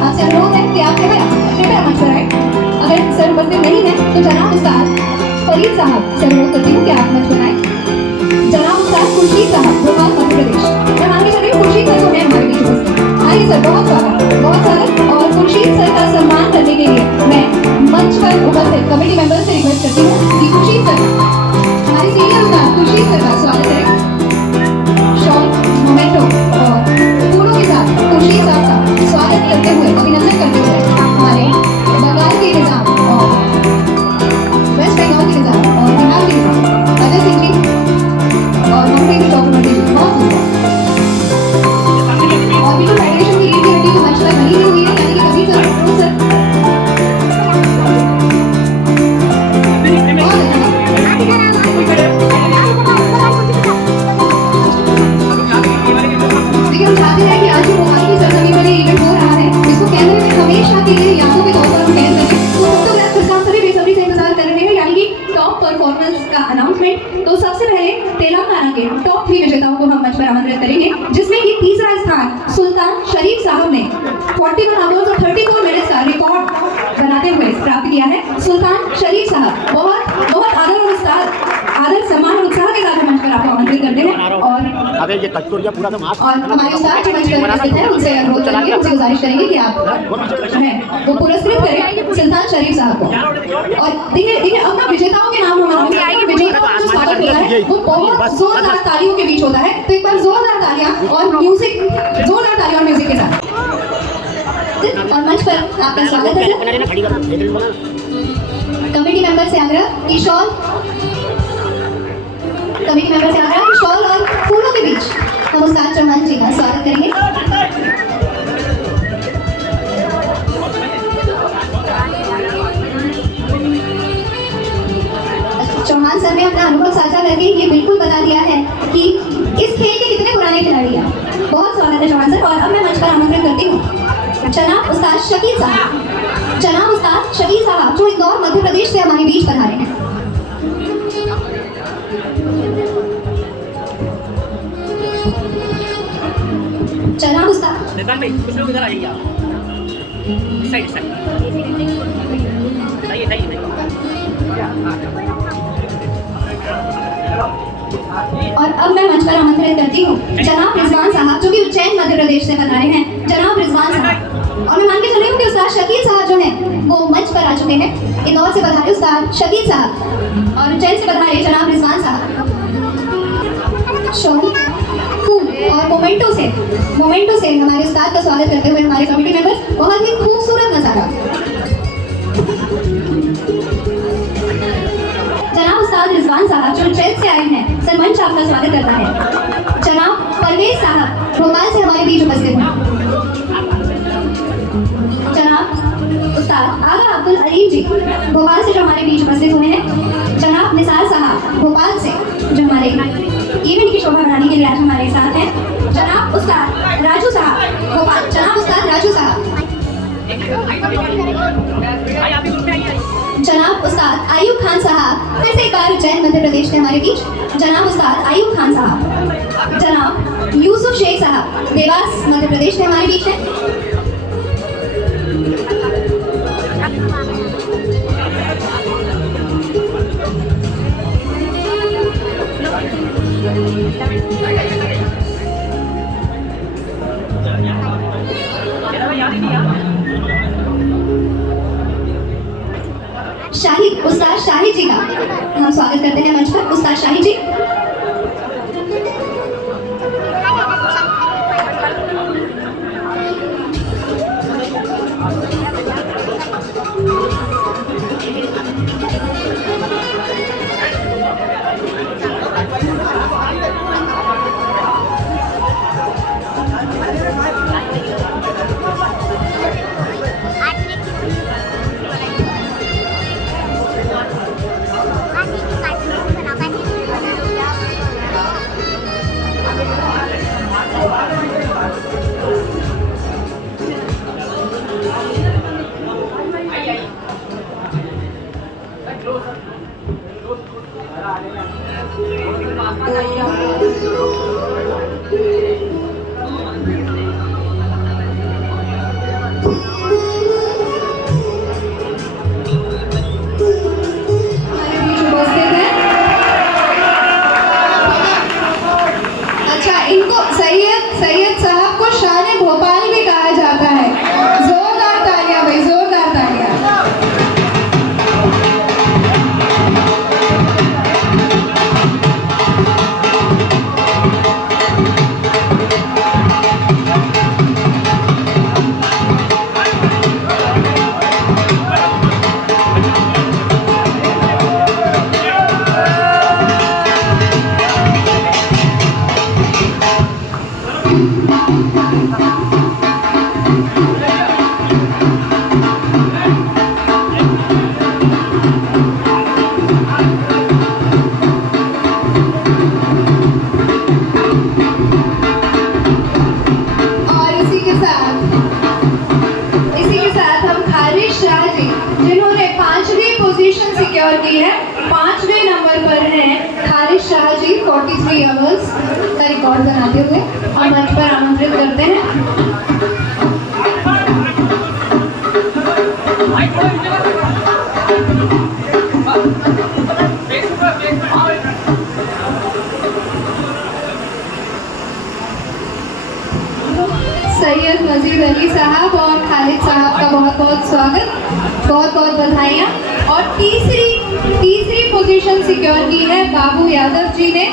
आपसे अनुरोध है कि आप कृपया मंच पर आए। अगर सर उपस्थित नहीं है तो जनाब उस्ताद फरीद साहब से अनुरोध करती हूँ कि आप मंच पर आए। जनाब उस्ताद खुर्शीद साहब, भोपाल, मध्य प्रदेश। मैं मान के चल रही हूँ खुर्शीद सर तो है हमारे बीच उपस्थित। आइए सर, बहुत स्वागत। और खुर्शीद सर का सम्मान करने के लिए मैं मंच पर उपस्थित कमेटी मेंबर से रिक्वेस्ट करती हूँ कि खुर्शीद सर, हमारे सीनियर उस्ताद खुर्शीद सर का स्वागत करें। शॉल, मोमेंटो और फूलों के साथ खुर्शीद साहब का स्वागत करते हुए, अभिनंदन करते हुए हमारे बंगाल के निजाम और वेस्ट बंगाल के निजाम और बिहार के निजाम अजय सिंह जी और मनप्रीत चौकमटी जी, बहुत सुंदर। और भी जो फेडरेशन की लीड कमेटी को मंच पर बनी हुई है, यानी कि कभी सर, देखिए हम चाहते हैं कि आज जो भोपाल की सरजमीं पर ये इवेंट हो रहा है, इसको कैमरे में हमेशा के लिए यादों के तौर पर हम कैद करें। तो फोटोग्राफ के साथ सभी बेसब्री से इंतजार कर रहे हैं, यानी कि टॉप परफॉर्मेंस का अनाउंसमेंट। तो सबसे पहले तेलंगाना के टॉप 3 विजेताओं को हम मंच पर आमंत्रित करेंगे, जिसमें कि तीसरा स्थान सुल्तान शरीफ साहब ने 41 आवर्स और 34 मिनट्स का रिकॉर्ड बनाते हुए प्राप्त किया है। सुल्तान शरीफ साहब, बहुत आदर और सम्मान और उत्साह के साथ मंच पर आपको आमंत्रित करते हैं। और अबे ये कटोरिया पूरा तो माफ। और हमारे उस्ताद जो मंच पर उपस्थित हैं, उनसे अनुरोध करेंगे, उनसे गुजारिश करेंगे कि आप वो पुरस्कृत करें सुल्तान शरीफ साहब को। और देखिए अब ना विजेताओं के नाम होना, विजेताओं का जो स्वागत होता है वो बहुत जोरदार तालियों के बीच होता है। तो एक बार जोरदार तालियां और म्यूजिक के साथ। और मंच पर आपका स्वागत है। कमेटी मेंबर से आग्रह कि शॉल और फूलों के बीच हम उस्ताद चौहान जी का स्वागत करेंगे। चौहान सर ने अपना अनुभव साझा करके ये बिल्कुल बता दिया है कि इस खेल के कितने पुराने खिलाड़ी हैं। बहुत स्वागत है चौहान सर। और अब मैं मंच पर आमंत्रित करती हूँ जनाब उस्ताद शकील साहब, जो इंदौर मध्य प्रदेश से हमारे बीच पधारे हैं। जनाब उस्ताद, कुछ लोग इधर आइए, साइड और अब मैं मंच पर आमंत्रित करती हूँ जनाब रिजवान साहब, जो कि उज्जैन मध्य प्रदेश से पधारे हैं। जनाब रिजवान साहब, और मैं मान के चल रही हूँ कि उस्ताद शकील साहब जो हैं वो मंच पर आ चुके हैं। इंदौर से पधारे उस्ताद शकील साहब और उज्जैन से पधारे जनाब रिजवान साहब। शॉल, फूल और मोमेंटो से हमारे उस्ताद का स्वागत करते हुए हमारे कमेटी मेंबर्स। बहुत ही खूबसूरत नजारा। जनाब उस्ताद रिजवान साहब, जो उज्जैन से आए हैं, सर मंच आपका स्वागत करता है। जनाब परवेज साहब, भोपाल से हमारे बीच उपस्थित हैं। जनाब उस्ताद आगा अब्दुल अलीम जी, भोपाल से जो हमारे बीच उपस्थित हुए हैं। जनाब निसार साहब, भोपाल से, जो हमारे इवेंट की शोभा बढ़ाने के लिए आज हमारे साथ हैं। जनाब उस्ताद राजू साहब, भोपाल। जनाब उस्ताद राजू साहब। जनाब उस्ताद आयुब खान साहब, फिर से एक बार उज्जैन मध्य प्रदेश से हमारे बीच। जनाब उस्ताद आयुब खान साहब। जनाब यूसुफ शेख साहब, देवास मध्य प्रदेश से हमारे बीच हैं। शाहिद, उस्ताद शाहिद जी का हम स्वागत करते हैं मंच पर। उस्ताद शाहिद जी। Thank you. है। 5वें नंबर पर है खालिद शाह जी 43 आवर्स का रिकॉर्ड बनाते हुए हम मंच पर आमंत्रित करते हैं। सैयद मजीद अली साहब और खालिद साहब का बहुत बहुत स्वागत, बहुत बहुत बधाइयाँ। और तीसरी पोजीशन सिक्योर की है बाबू यादव जी ने,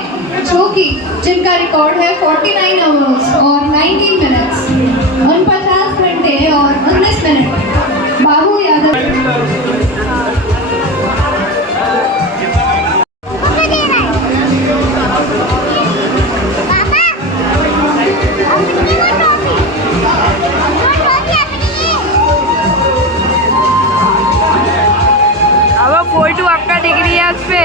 जो कि जिनका रिकॉर्ड है 49 आवर्स और 19 मिनट्स, 49 घंटे और 19 मिनट। बाबू यादव अब फोटो आपका दिख रही है उस पे।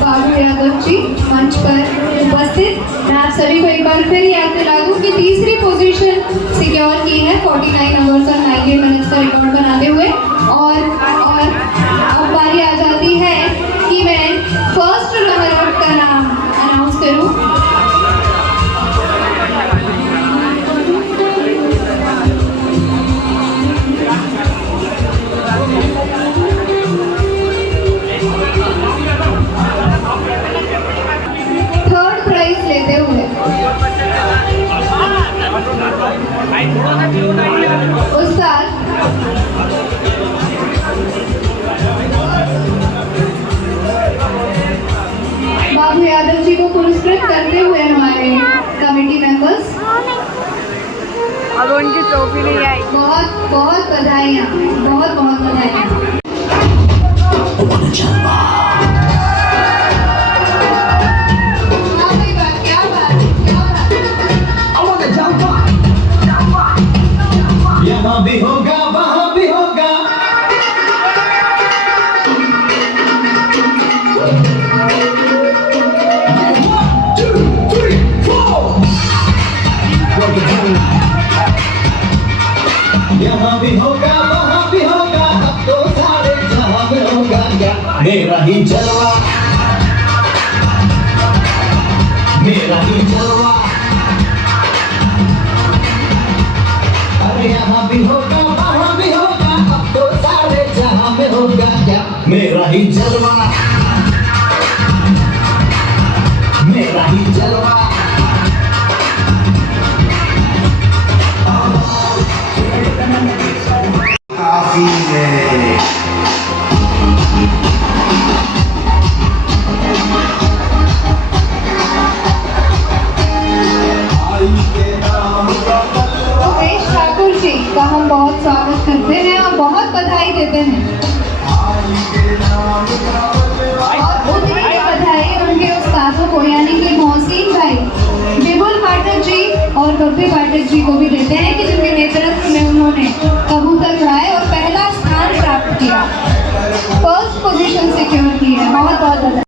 बाबू यादव जी मंच पर उपस्थित। मैं आप सभी को एक बार फिर याद दिला दूं कि तीसरी पोजीशन सिक्योर की है 49 आवर्स और 90 मिनट्स का रिकॉर्ड बनाते हुए। और अब बारी आ जाती है कि मैं फर्स्ट रनर अप का नाम अनाउंस करूं। थर्ड प्राइज लेते हुए उस्ताद बाबू यादव जी को पुरस्कृत करते हुए हमारे कमेटी मेंबर्स, अब उनकी ट्रॉफी नहीं आई। बहुत बहुत बधाइयाँ, बहुत बहुत बधाइयाँ। क्या बात, क्या बात। यहाँ भी होगा वहाँ भी होगा, One, 2, 3, 4. यहाँ भी होगा वहाँ भी होगा, अब तो सारे जहाँ में होगा क्या मेरा ही जलवा, मेरा ही जलवा। अरे यहाँ भी होगा वहाँ भी होगा, अब तो सारे जहाँ में होगा क्या मेरा ही जलवा, मेरा ही जलवा। काफी है उमेश ठाकुर जी का हम बहुत स्वागत करते हैं और बहुत बधाई देते हैं। और उतनी ही बधाई उनके उस्तादों को यानी कि मोहसिन भाई विपुल पाठक जी और बब्बी पाठक जी को भी देते हैं कि जिनके नेतृत्व में उन्होंने कबूतर उड़ाए और पहला स्थान प्राप्त किया, फर्स्ट पोजीशन सिक्योर की है। बहुत बहुत बधाई।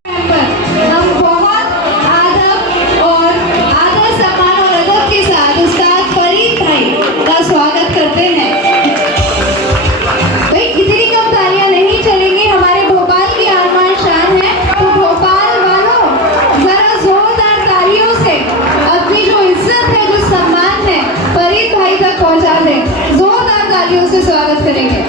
हम बहुत आदर और आदर सम्मान और अदब के साथ उस्ताद फरीद भाई का स्वागत करते हैं। भाई इतनी कम तालियां नहीं चलेंगी, हमारे भोपाल की आरमान शान है, तो भोपाल वालों जरा जोरदार तालियों से अपनी जो इज्जत है, जो सम्मान है, फरीद भाई तक पहुंचा दें। जोरदार तालियों से स्वागत करेंगे।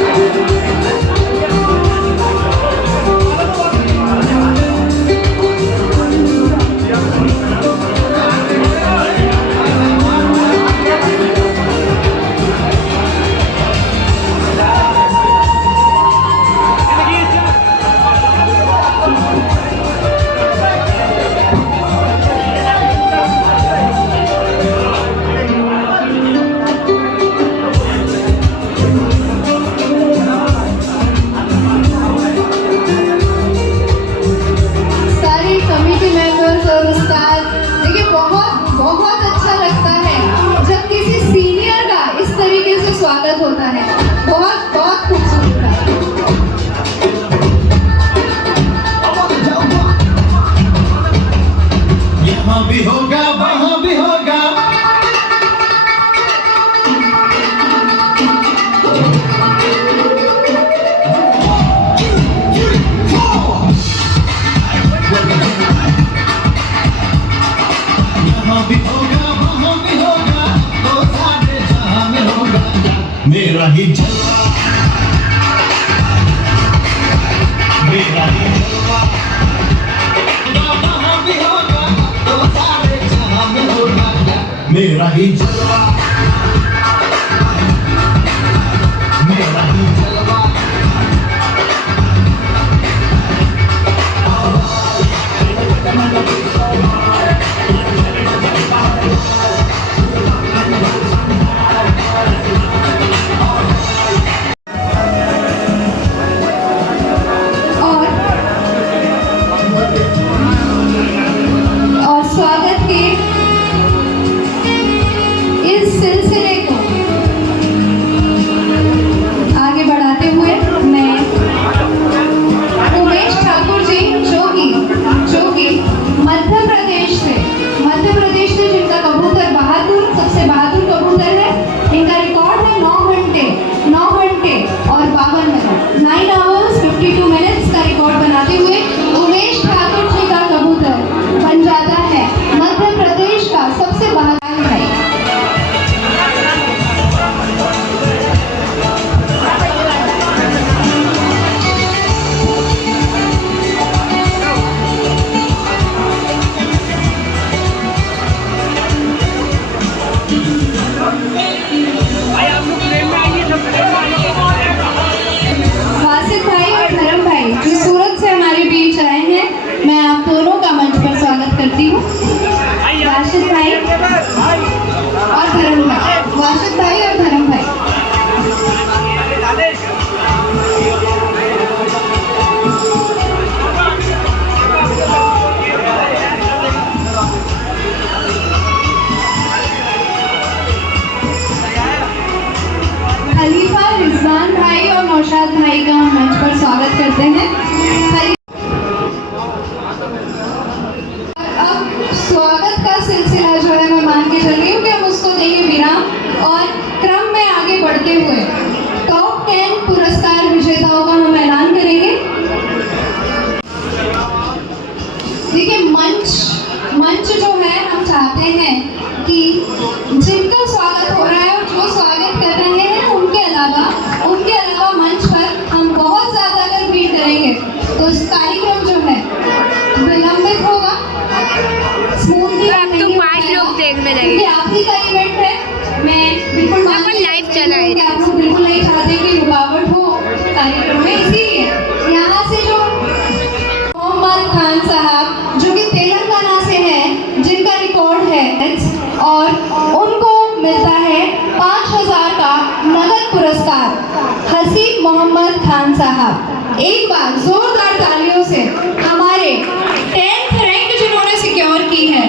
मेरा ही जलवा, मेरा ही जलवा, वहाँ भी होगा तो सारे जहां में होगा क्या, मेरा ही जलवा, मेरा ही जलवा। और स्वागत के इस सिलसिले को आगे बढ़ाते हुए मैं उमेश ठाकुर जी जो कि मध्य प्रदेश से जिनका कबूतर बहादुर, सबसे बहादुर कबूतर है, इनका रिकॉर्ड है 9 घंटे और 52 मिनट, 9 hours 52 minutes का रिकॉर्ड बनाते हुए उमेश ठाकुर जी का कबूतर बन जाता है मध्य प्रदेश का सबसे बहादुर भाई। भाई आप लोग प्रेम में आइए, सब प्रेम में आइए। वासिफ भाई और धर्म भाई जो सूरत से हमारे बीच आए हैं, मैं आप दोनों का मंच पर स्वागत करती हूँ। वासिफ भाई और धर्म भाई, वासिफ भाई और धर्म भाई। खलीफा, रिजवान भाई और नौशाद भाई का हम मंच पर स्वागत करते हैं। अब स्वागत का सिलसिला जो है मैं मान के चल रही हूँ कि हम उसको देंगे विराम और क्रम में आगे बढ़ते हुए टॉप 10 पुरस्कार विजेताओं का हम ऐलान करेंगे। देखिए मंच जो है हम चाहते हैं कि जिनका स्वागत हो रहा है और जो स्वागत कर रहे हैं उनके अलावा मंच पर हम बहुत ज़्यादा अगर भीड़ करेंगे तो इस कार्यक्रम जो है विलंबित होगा, स्मूथली तो 5 लोग देखने लगेंगे। क्योंकि आप ही का इवेंट है। मैं बिल्कुल लाइव चला है। कि आप लोग बिल्कुल नहीं चाहते कि रुकावट हो कार्यक्रम में, इसीलिए यहाँ से जो मोहम्मद खान साहब जो कि तेलंगाना से हैं, जिनका रिकॉर्ड है और उनको मिलता है 5000 का नगद पुरस्कार। हसीब मोहम्मद खान साहब, एक बार जोरदार तालियों से हमारे 10th रैंक जिन्होंने सिक्योर की है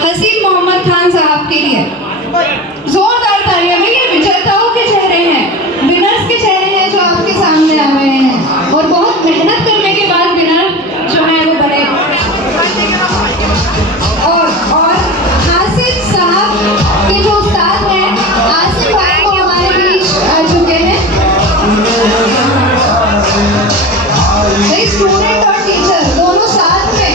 हसीब मोहम्मद खान साहब के लिए जोरदार तालियां। ये विजेताओं के चेहरे हैं, विनर्स के चेहरे हैं जो आपके सामने आ रहे हैं और बहुत मेहनत करने के बाद विनर जो है वो बने। और हासिब साहब के जो उस्ताद हैं, आसिफ भाई को हमारे बीच आ चुके हैं। स्टूडेंट और टीचर दोनों साथ में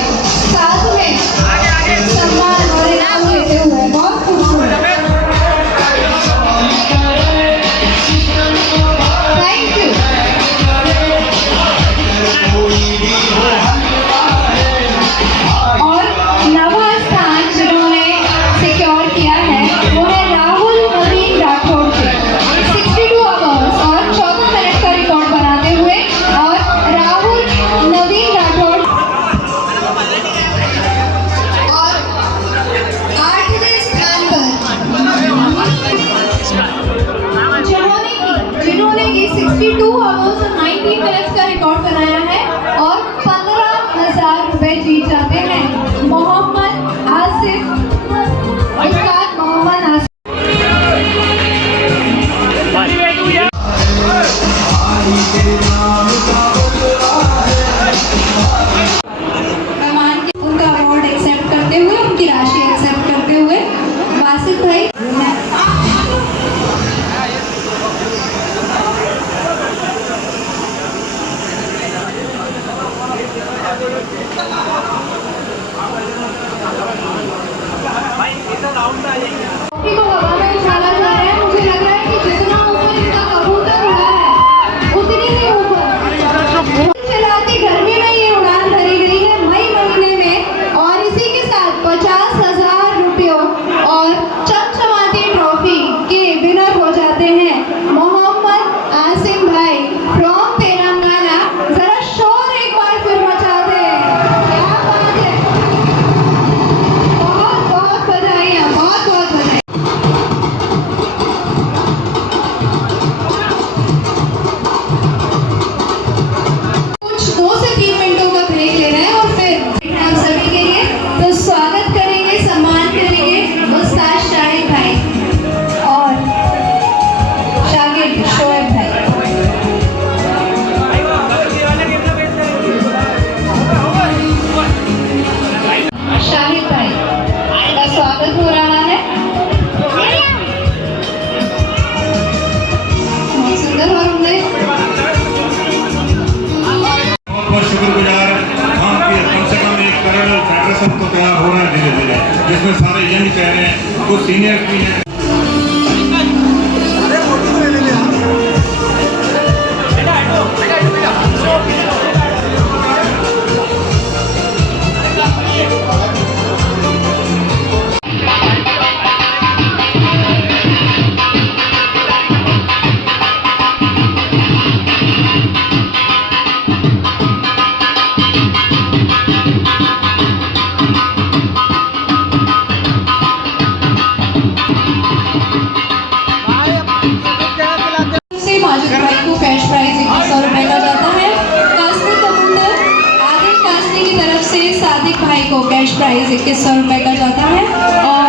इसमें सारे यंग चेहरे हैं, कुछ सीनियर भी हैं। से माजिद भाई को कैश प्राइज 2100 रुपए का जाता है। कास्टिंग कबूतर आदिल कास्टिंग की तरफ से सादिक भाई को कैश प्राइज 2100 रुपए का जाता है। और